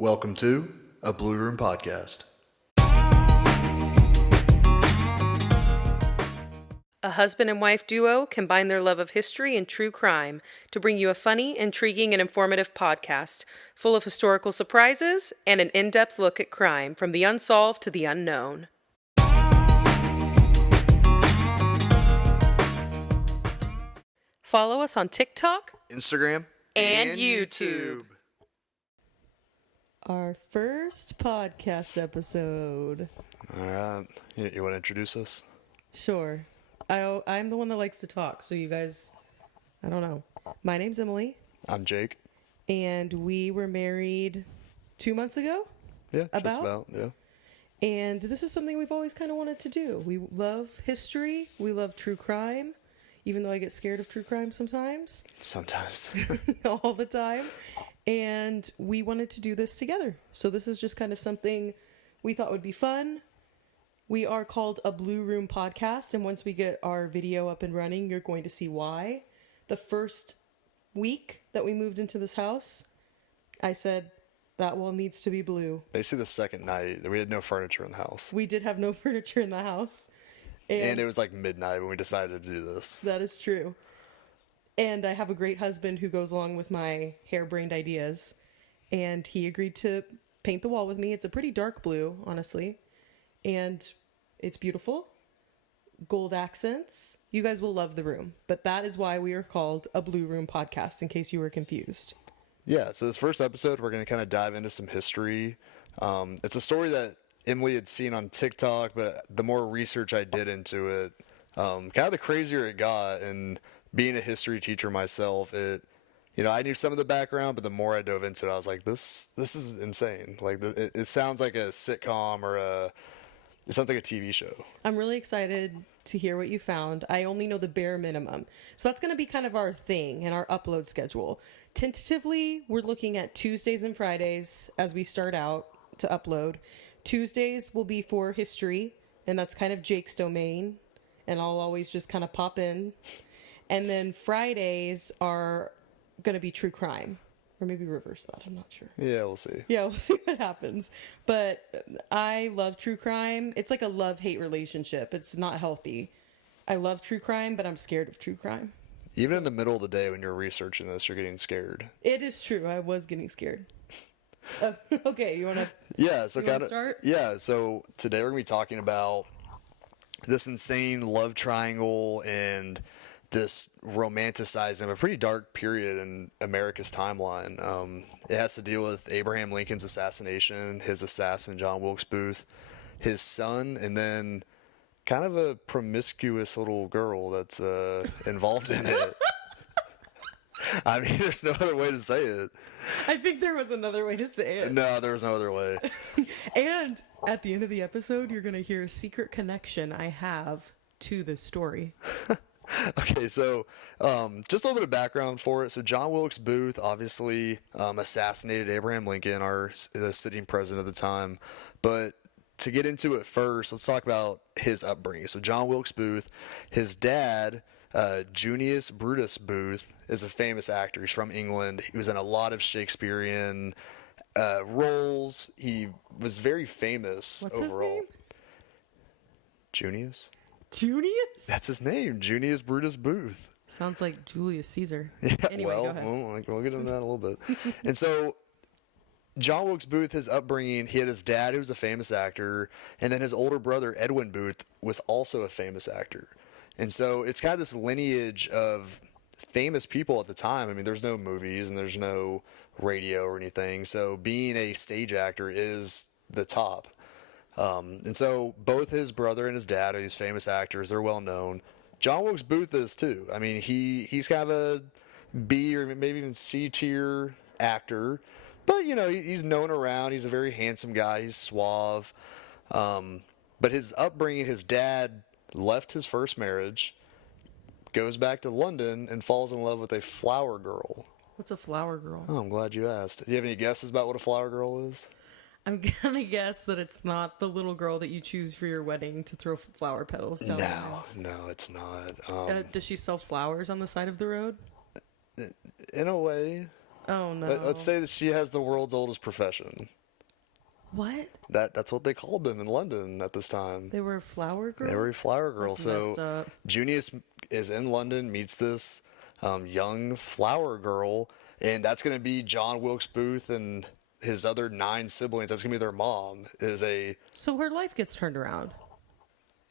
Welcome to a Blue Room Podcast. A husband and wife duo combine their love of history and true crime to bring you a funny, intriguing, and informative podcast full of historical surprises and an in-depth look at crime from the unsolved to the unknown. Follow us on TikTok Instagram and YouTube. Our first podcast episode. All right. You want to introduce us? Sure. I'm the one that likes to talk, so you guys, I don't know. My name's Emily, I'm Jake. and we were married 2 months ago. Yeah, just about, yeah. And this is something we've always kind of wanted to do. We love history. We love true crime, even though I get scared of true crime sometimes. Sometimes. All the time. And we wanted to do this together. So this is just kind of something we thought would be fun. We are called a Blue Room Podcast, and once we get our video up and running, you're going to see why. The first week that we moved into this house, I said, that wall needs to be blue. Basically the second night, we had no furniture in the house. We did have no furniture in the house. And it was like midnight when we decided to do this. That is true. And I have a great husband who goes along with my harebrained ideas. And he agreed to paint the wall with me. It's a pretty dark blue, honestly. And it's beautiful. Gold accents. You guys will love the room. But that is why we are called a Blue Room Podcast, in case you were confused. Yeah, so this first episode, we're going to kind of dive into some history. It's a story that Emily had seen on TikTok, but the more research I did into it, kind of the crazier it got. And being a history teacher myself, I knew some of the background, but the more I dove into it, I was like, this is insane. Like, it sounds like a sitcom or it sounds like a TV show. I'm really excited to hear what you found. I only know the bare minimum. So that's going to be kind of our thing and our upload schedule. Tentatively, we're looking at Tuesdays and Fridays as we start out to upload. Tuesdays will be for history, and that's kind of Jake's domain, and I'll always just kind of pop in. And then Fridays are going to be true crime. Or maybe reverse that. I'm not sure. Yeah, we'll see. Yeah, we'll see what happens. But I love true crime. It's like a love-hate relationship. It's not healthy. I love true crime, but I'm scared of true crime. Even in the middle of the day when you're researching this, you're getting scared. It is true. I was getting scared. Okay, you want to start? Yeah, so today we're going to be talking about this insane love triangle and this romanticizing of a pretty dark period in America's timeline. It has to deal with Abraham Lincoln's assassination, his assassin, John Wilkes Booth, his son, and then kind of a promiscuous little girl that's involved in it. I mean, there's no other way to say it. I think there was another way to say it. No, there was no other way. And at the end of the episode, you're going to hear a secret connection I have to this story. Okay, so just a little bit of background for it. So John Wilkes Booth obviously assassinated Abraham Lincoln, the sitting president at the time. But to get into it first, let's talk about his upbringing. So John Wilkes Booth, his dad, Junius Brutus Booth, is a famous actor. He's from England. He was in a lot of Shakespearean roles. He was very famous overall. His name? Junius? Junius? That's his name, Junius Brutus Booth. Sounds like Julius Caesar. Yeah, Anyway, go ahead. we'll get into that in a little bit. And so, John Wilkes Booth, his upbringing, he had his dad, who was a famous actor, and then his older brother, Edwin Booth, was also a famous actor. And so, it's kind of this lineage of famous people at the time. I mean, there's no movies and there's no radio or anything. So, being a stage actor is the top. And so both his brother and his dad are these famous actors. They're well known. John Wilkes Booth is too. I mean, he's kind of a B or maybe even C tier actor, but he's known around. He's a very handsome guy. He's suave. But his upbringing, his dad left his first marriage, goes back to London, and falls in love with a flower girl. What's a flower girl? Oh, I'm glad you asked. Do you have any guesses about what a flower girl is? I'm gonna guess that it's not the little girl that you choose for your wedding to throw flower petals down. No, it's not. Does she sell flowers on the side of the road? In a way. Oh no. Let's say that she has the world's oldest profession. What? That's what they called them in London at this time. They were flower girls? They were a flower girl. That's So messed up. Junius is in London, meets this young flower girl, and that's going to be John Wilkes Booth and his other 9 siblings. That's going to be their mom. So her life gets turned around.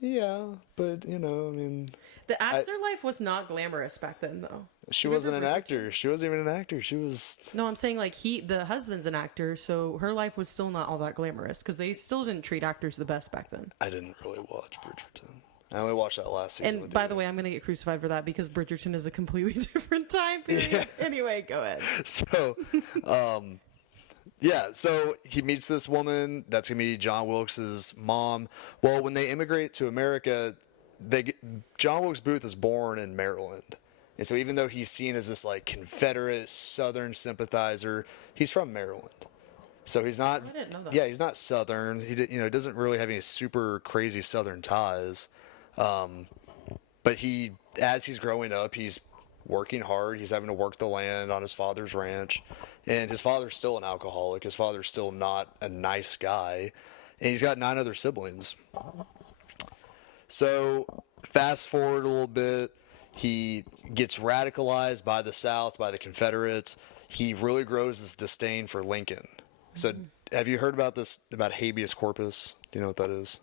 Yeah, but I mean, The afterlife was not glamorous back then, though. she wasn't an actor. She wasn't even an actor. She was. No, I'm saying like the husband's an actor, so her life was still not all that glamorous because they still didn't treat actors the best back then. I didn't really watch Bridgerton. I only watched that last season. And by the way, I'm gonna get crucified for that because Bridgerton is a completely different time period. Yeah. Anyway, go ahead. So, yeah, so he meets this woman. That's going to be John Wilkes's mom. Well, when they immigrate to America, John Wilkes Booth is born in Maryland. And so even though he's seen as this like Confederate Southern sympathizer, he's from Maryland. So he's not. I didn't know that. Yeah, he's not Southern. He doesn't really have any super crazy Southern ties. But as he's growing up, he's working hard. He's having to work the land on his father's ranch. And his father's still an alcoholic. His father's still not a nice guy. And he's got 9 other siblings. So fast forward a little bit. He gets radicalized by the South, by the Confederates. He really grows his disdain for Lincoln. So have you heard about this, about habeas corpus? Do you know what that is?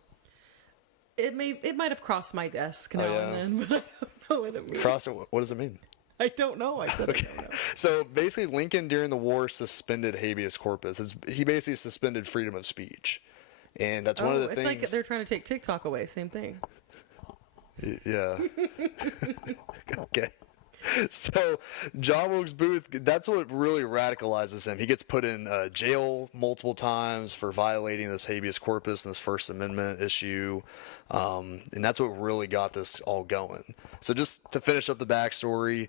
It might have crossed my desk now yeah. and then, but I don't know what it means. What does it mean? I don't know. I said Okay. I don't know. So basically, Lincoln during the war suspended habeas corpus. He basically suspended freedom of speech, and that's one of the it's things. like they're trying to take TikTok away. Same thing. Yeah. Okay. So John Wilkes Booth, that's what really radicalizes him. He gets put in jail multiple times for violating this habeas corpus and this First Amendment issue, and that's what really got this all going. So just to finish up the backstory,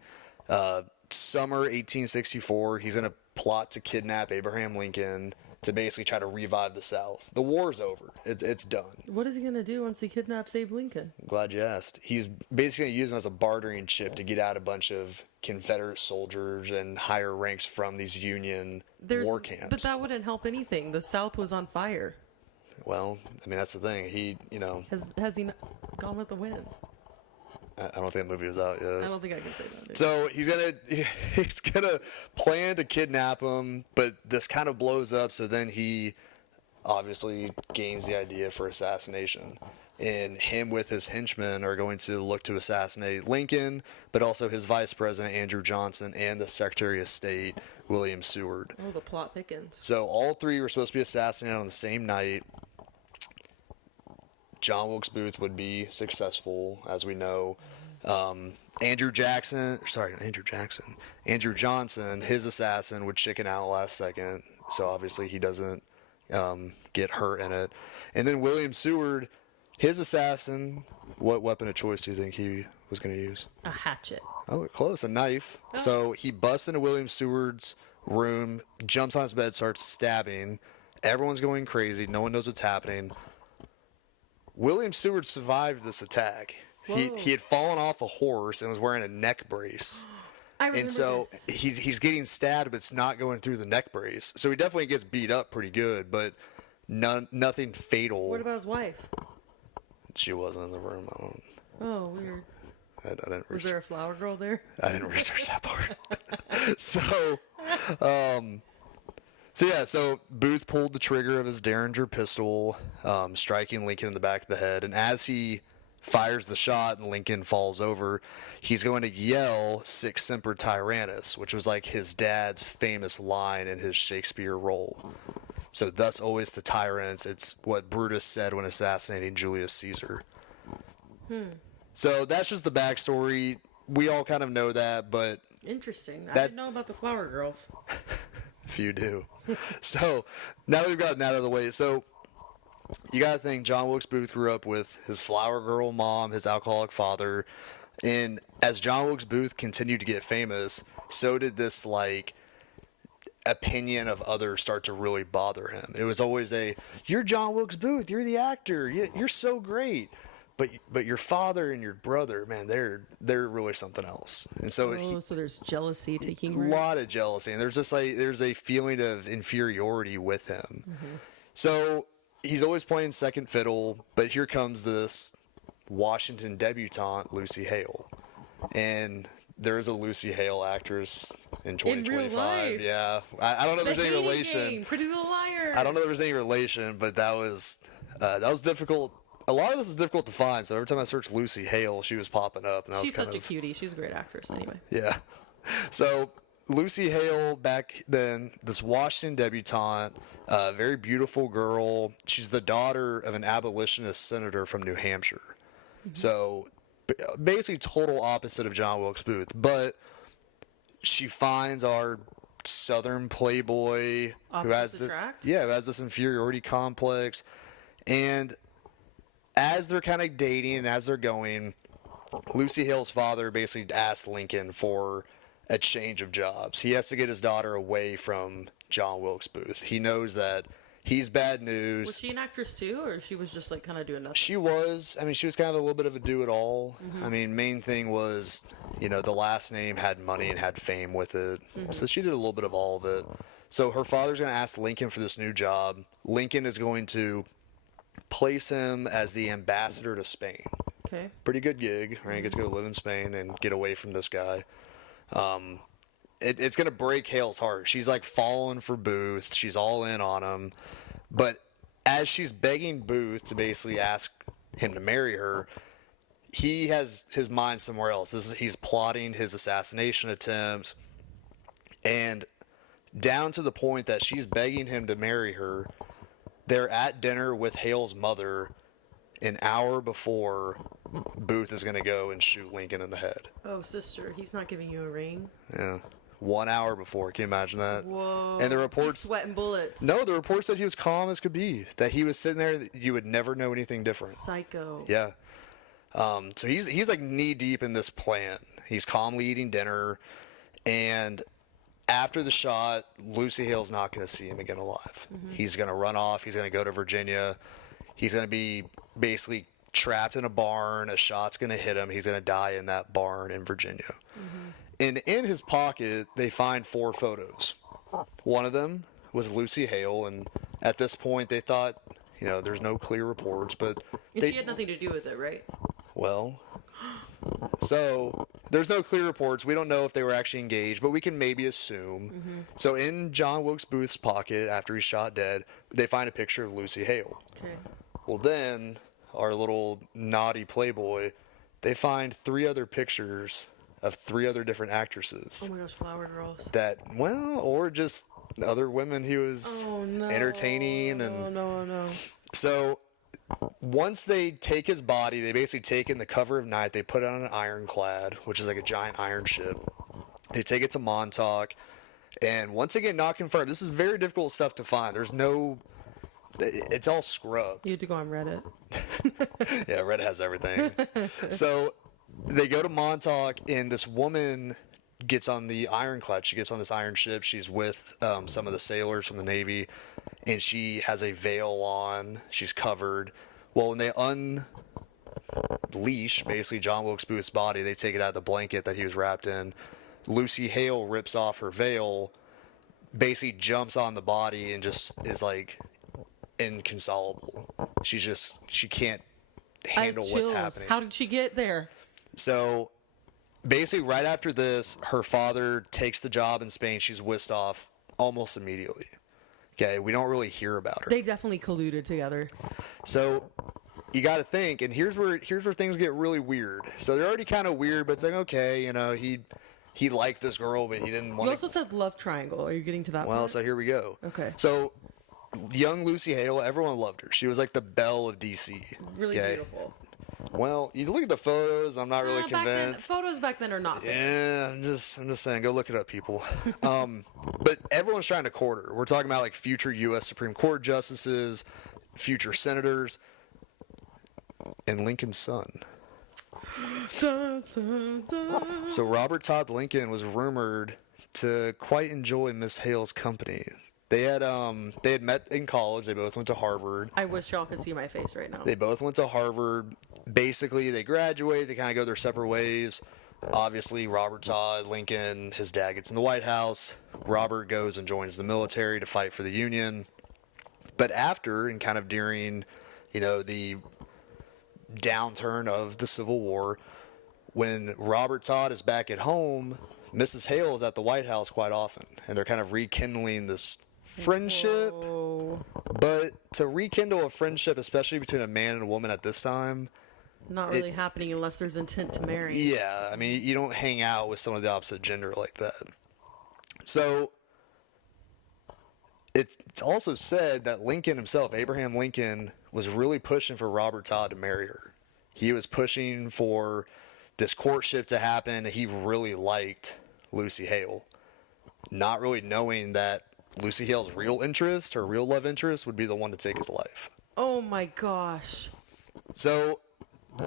summer 1864, he's in a plot to kidnap Abraham Lincoln to basically try to revive the South. The war's over. It's done. What is he gonna do once he kidnaps Abe Lincoln? I'm glad you asked. He's basically going to use him as a bartering chip to get out a bunch of Confederate soldiers and higher ranks from these Union war camps. But that wouldn't help anything. The South was on fire. Well, I mean, that's the thing. He. Has he not gone with the wind? I don't think that movie was out yet. I don't think I can say that. Dude. So he's gonna plan to kidnap him, but this kind of blows up. So then he obviously gains the idea for assassination, and him with his henchmen are going to look to assassinate Lincoln, but also his vice president Andrew Johnson and the Secretary of State William Seward. Oh, the plot thickens. So all 3 were supposed to be assassinated on the same night. John Wilkes Booth would be successful, as we know. Andrew Johnson, his assassin, would chicken out last second, so obviously he doesn't get hurt in it. And then William Seward, his assassin, what weapon of choice do you think he was going to use? A hatchet. Oh, close, a knife. Oh. So he busts into William Seward's room, jumps on his bed, starts stabbing. Everyone's going crazy. No one knows what's happening. William Seward survived this attack. He had fallen off a horse and was wearing a neck brace. I remember and so this. he's getting stabbed, but it's not going through the neck brace. So he definitely gets beat up pretty good, but nothing fatal. What about his wife? She wasn't in the room. Oh, weird. I didn't. Was there a flower girl there? I didn't research that part. So Booth pulled the trigger of his Derringer pistol, striking Lincoln in the back of the head. And as he fires the shot and Lincoln falls over, he's going to yell "Sic semper tyrannis," which was like his dad's famous line in his Shakespeare role. So thus always to tyrants. It's what Brutus said when assassinating Julius Caesar. So that's just the backstory. We all kind of know that, but interesting. I didn't know about the flower girls. Few do. So now that we've gotten that out of the way, so you got to think John Wilkes Booth grew up with his flower girl mom, his alcoholic father, and as John Wilkes Booth continued to get famous, so did this opinion of others start to really bother him. It was always you're John Wilkes Booth, you're the actor, you're so great. but your father and your brother, man, they're really something else. And so So there's jealousy taking a root. lot of jealousy, and there's just like there's a feeling of inferiority with him. So he's always playing second fiddle, but here comes this Washington debutante, Lucy Hale, and there is a Lucy Hale actress in 2025. life. Yeah, I don't know if The there's any Hating relation. Game, Pretty Little Liars. I don't know if there's any relation, but that was difficult. A lot of this is difficult to find. So every time I searched Lucy Hale, she was popping up, and I was She's kind such a of cutie. She's a great actress anyway. yeah. So Lucy Hale, back then, this Washington debutante, very beautiful girl. She's the daughter of an abolitionist senator from New Hampshire. So basically total opposite of John Wilkes Booth. But she finds our Southern playboy who has Opposites this attract? who has this inferiority complex. And as they're kind of dating and as they're going, Lucy Hale's father basically asked Lincoln for a change of jobs. He has to get his daughter away from John Wilkes Booth. He knows that he's bad news. Was she an actress too, or she was just like kind of doing nothing? She was kind of a little bit of a do-it-all. I mean, main thing was, the last name had money and had fame with it. So she did a little bit of all of it. So her father's going to ask Lincoln for this new job. Lincoln is going to place him as the ambassador to Spain. Okay. Pretty good gig, right? He gets to go live in Spain and get away from this guy. It's going to break Hale's heart. She's like falling for Booth. She's all in on him. But as she's begging Booth to basically ask him to marry her, he has his mind somewhere else. He's plotting his assassination attempt. And down to the point that she's begging him to marry her, they're at dinner with Hale's mother an hour before Booth is going to go and shoot Lincoln in the head. Oh, sister, he's not giving you a ring. Yeah. 1 hour before. Can you imagine that? Whoa. And the He's reports... sweating bullets. No, the report said he was calm as could be. That he was sitting there, you would never know anything different. Psycho. Yeah. So he's like knee deep in this plan. He's calmly eating dinner, and after the shot, Lucy Hale's not going to see him again alive. He's going to run off. He's going to go to Virginia. He's going to be basically trapped in a barn. A shot's going to hit him. He's going to die in that barn in Virginia. And in his pocket, they find 4 photos. One of them was Lucy Hale, and at this point, they thought, there's no clear reports, but And she had nothing to do with it, right? well, so there's no clear reports. We don't know if they were actually engaged, but we can maybe assume. So in John Wilkes Booth's pocket, after he's shot dead, they find a picture of Lucy Hale. Okay. Well, then our little naughty playboy, they find 3 other pictures of 3 other different actresses Oh my gosh, Flower Girls. that, or just other women he was Oh no. entertaining. And No. so once they take his body, they basically take it in the cover of night, they put it on an ironclad, which is like a giant iron ship. They take it to Montauk, and once again, not confirmed. This is very difficult stuff to find. It's all scrubbed. You had to go on Reddit. Yeah, Reddit has everything. So they go to Montauk, and this woman gets on the ironclad. She gets on this iron ship. She's with some of the sailors from the Navy, and she has a veil on. She's covered. Well, when they unleash, basically, John Wilkes Booth's body, they take it out of the blanket that he was wrapped in. Lucy Hale rips off her veil, basically jumps on the body, and just is like inconsolable. She can't handle what's happening. How did she get there? So basically, right after this, her father takes the job in Spain. She's whisked off almost immediately. Okay, we don't really hear about her. They definitely colluded together. So you got to think, and here's where things get really weird. So they're already kind of weird, but it's like, okay, he liked this girl, but he didn't want You to. also said love triangle. Are you getting to that Well, part? so here we go. Okay. So young Lucy Hale, everyone loved her. She was like the belle of DC. Really okay? beautiful. Well, you look at the photos. I'm not really convinced. Photos back then are not famous. Yeah, I'm just saying, go look it up, people. But everyone's trying to court her. We're talking about like future U.S. Supreme Court justices, future senators, and Lincoln's son. Dun, dun, dun. So Robert Todd Lincoln was rumored to quite enjoy Miss Hale's company. They had met in college. They both went to Harvard. I wish y'all could see my face right now. They both went to Harvard. Basically, they graduate. They kind of go their separate ways. Obviously, Robert Todd Lincoln, his dad gets in the White House. Robert goes and joins the military to fight for the Union. But after and kind of during, the downturn of the Civil War, when Robert Todd is back at home, Mrs. Hale is at the White House quite often, and they're kind of rekindling this friendship. Whoa. But to rekindle a friendship, especially between a man and a woman at this time, Not really happening unless there's intent to marry. yeah, I mean, you don't hang out with someone of the opposite gender like that. So it's also said that Lincoln himself, Abraham Lincoln, was really pushing for Robert Todd to marry her. He was pushing for this courtship to happen. He really liked Lucy Hale, not really knowing that Lucy Hale's real interest, her real love interest, would be the one to take his life. Oh my gosh. So,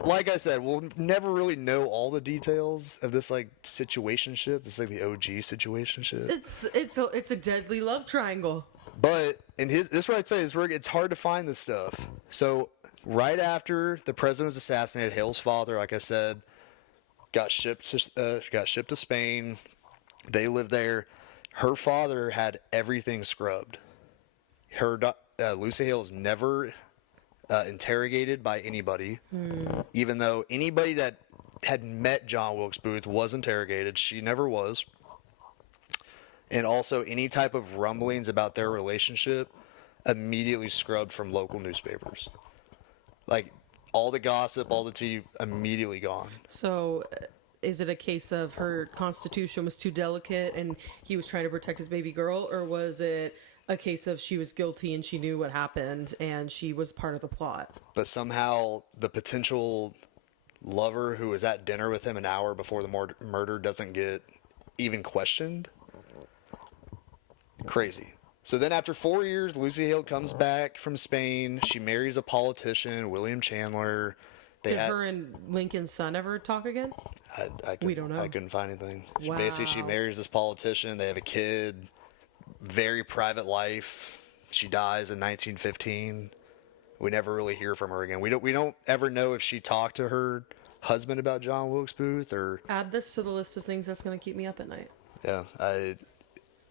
like I said, we'll never really know all the details of this situationship. This is the OG situationship. It's a deadly love triangle. But this is what I'd say is it's hard to find this stuff. So right after the president was assassinated, Hale's father, like I said, got shipped to Spain. They lived there. Her father had everything scrubbed. Lucy Hale is never interrogated by anybody, even though anybody that had met John Wilkes Booth was interrogated. She never was. And also any type of rumblings about their relationship immediately scrubbed from local newspapers. All the gossip, all the tea, immediately gone. So, is it a case of her constitution was too delicate and he was trying to protect his baby girl, or was it a case of she was guilty and she knew what happened and she was part of the plot? But somehow the potential lover who was at dinner with him an hour before the murder doesn't get even questioned. Crazy. So then after 4 years, Lucy Hale comes back from Spain. She marries a politician, William Chandler. Did her and Lincoln's son ever talk again? We don't know. I couldn't find anything. Wow. Basically, she marries this politician. They have a kid. Very private life. She dies in 1915. We never really hear from her again. We don't ever know if she talked to her husband about John Wilkes Booth or. Add this to the list of things that's going to keep me up at night. Yeah,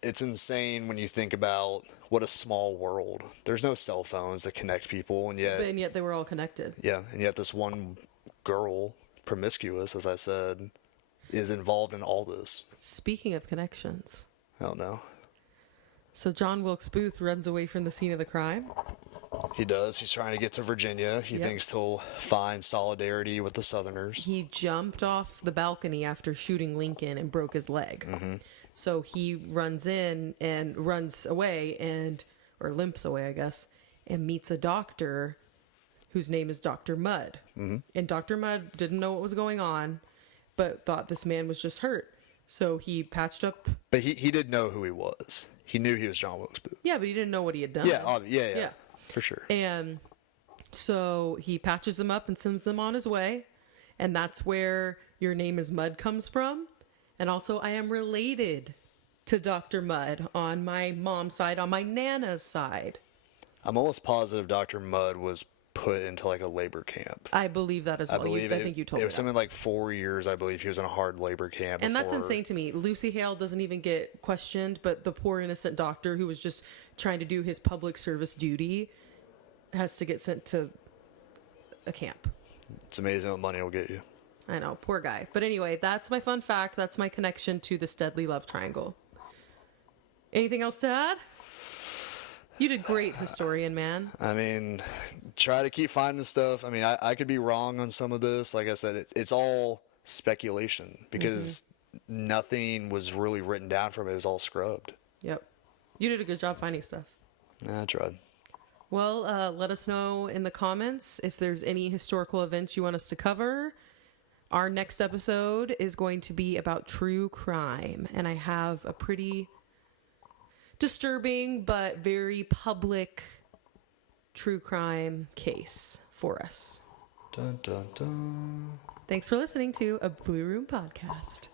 it's insane when you think about what a small world. There's no cell phones that connect people, and yet they were all connected. Yeah, and yet this one girl, promiscuous, as I said, is involved in all this. Speaking of connections. I don't know. So John Wilkes Booth runs away from the scene of the crime. He does. He's trying to get to Virginia. He thinks he'll find solidarity with the Southerners. He jumped off the balcony after shooting Lincoln and broke his leg. Mm-hmm. So he runs in and runs away or limps away, I guess, and meets a doctor whose name is Dr. Mudd. Mm-hmm. And Dr. Mudd didn't know what was going on, but thought this man was just hurt. So he patched up. But he did know who he was. He knew he was John Wilkes Booth. Yeah, but he didn't know what he had done. Yeah. For sure. And so he patches him up and sends him on his way. And that's where your name is Mudd comes from. And also, I am related to Dr. Mudd on my mom's side, on my Nana's side. I'm almost positive Dr. Mudd was put into a labor camp. I believe that as well. I think you told me it was something like 4 years, I believe. He was in a hard labor camp. And that's insane to me. Lucy Hale doesn't even get questioned, but the poor innocent doctor who was just trying to do his public service duty has to get sent to a camp. It's amazing what money will get you. I know, poor guy. But anyway, that's my fun fact. That's my connection to this deadly love triangle. Anything else to add? You did great, historian man. I mean, try to keep finding stuff. I mean, I could be wrong on some of this. Like I said, it's all speculation because nothing was really written down from it. It was all scrubbed. Yep. You did a good job finding stuff. I tried. Well, let us know in the comments if there's any historical events you want us to cover. Our next episode is going to be about true crime, and I have a pretty disturbing but very public true crime case for us. Dun, dun, dun. Thanks for listening to a Blue Room Podcast.